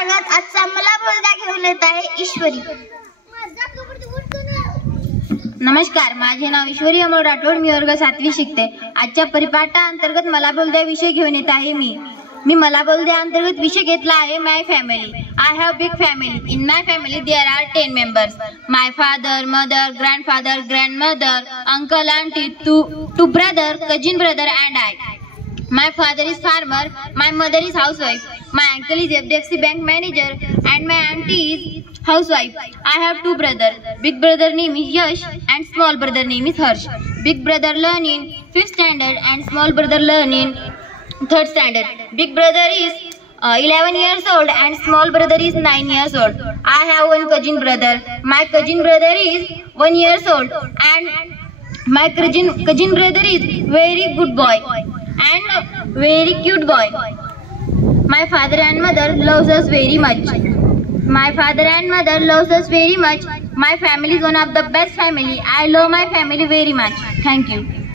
वर्गात आजचा मला बोलता घेऊन येत आहे ईश्वरी। नमस्कार, माझे नाव ईश्वरी अमोल राठोड। मी वर्ग 7वी शिकते। आजच्या परिपाठाअंतर्गत मला बोलता विषय घेऊन येत आहे मी मला बोलता अंतर्गत विषय घेतला आहे my family. I have big family. In my family there are 10 members. My father, mother, grandfather, grandmother, uncle, aunty, two brother, cousin brother and I. My father is farmer, my mother is housewife, my uncle is FDFC bank manager and my auntie is housewife. I have two brothers. Big brother name is Yash and small brother name is Harsh. Big brother learn in 5th standard and small brother learn in 3rd standard. Big brother is 11 years old and small brother is 9 years old. I have one cousin brother. My cousin brother is 1 years old and my cousin brother is very good boy and very cute boy. My father and mother loves us very much. My father and mother loves us very much. My family is one of the best family. I love my family very much. Thank you.